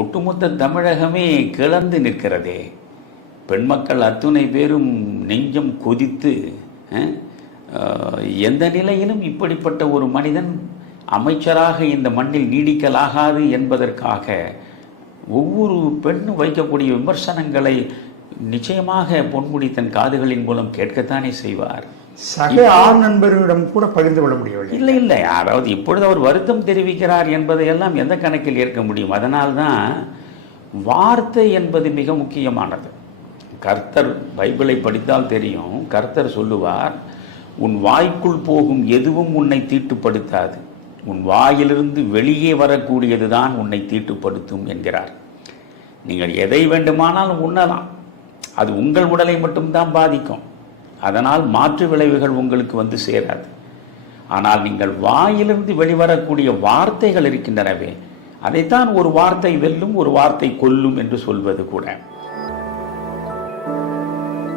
ஒட்டுமொத்த தமிழகமே கிளந்து நிற்கிறதே. பெண் மக்கள் அத்துணை பேரும் நெஞ்சம் கொதித்து எந்த நிலையிலும் இப்படிப்பட்ட ஒரு மனிதன் அமைச்சராக இந்த மண்ணில் நீடிக்கலாகாது என்பதற்காக ஒவ்வொரு பெண்ணும் வைக்கக்கூடிய விமர்சனங்களை நிச்சயமாக பொன்முடி தன் காதுகளின் மூலம் கேட்கத்தானே செய்வார். சக ஆண் நண்பர்களிடம் கூட பகிர்ந்து கொள்ள முடியவில்லை. இல்லை இல்லை. அதாவது இப்பொழுது அவர் வருத்தம் தெரிவிக்கிறார் என்பதையெல்லாம் எந்த கணக்கில் ஏற்க முடியும்? அதனால்தான் வார்த்தை என்பது மிக முக்கியமானது. கர்த்தர் பைபிளை படித்தால் தெரியும். கர்த்தர் சொல்லுவார் உன் வாய்க்குள் போகும் எதுவும் உன்னை தீட்டுப்படுத்தாது. உன் வாயிலிருந்து வெளியே வரக்கூடியதுதான் உன்னை தீட்டுப்படுத்தும் என்கிறார். நீங்கள் எதை வேண்டுமானாலும் உண்ணலாம். அது உங்கள் உடலை மட்டும்தான் பாதிக்கும். அதனால் மாற்று விளைவுகள் உங்களுக்கு வந்து சேராது. ஆனால் நீங்கள் வாயிலிருந்து வெளிவரக்கூடிய வார்த்தைகள் இருக்கின்றனவே அதைத்தான் ஒரு வார்த்தை வெல்லும் ஒரு வார்த்தை கொல்லும் என்று சொல்வது கூட.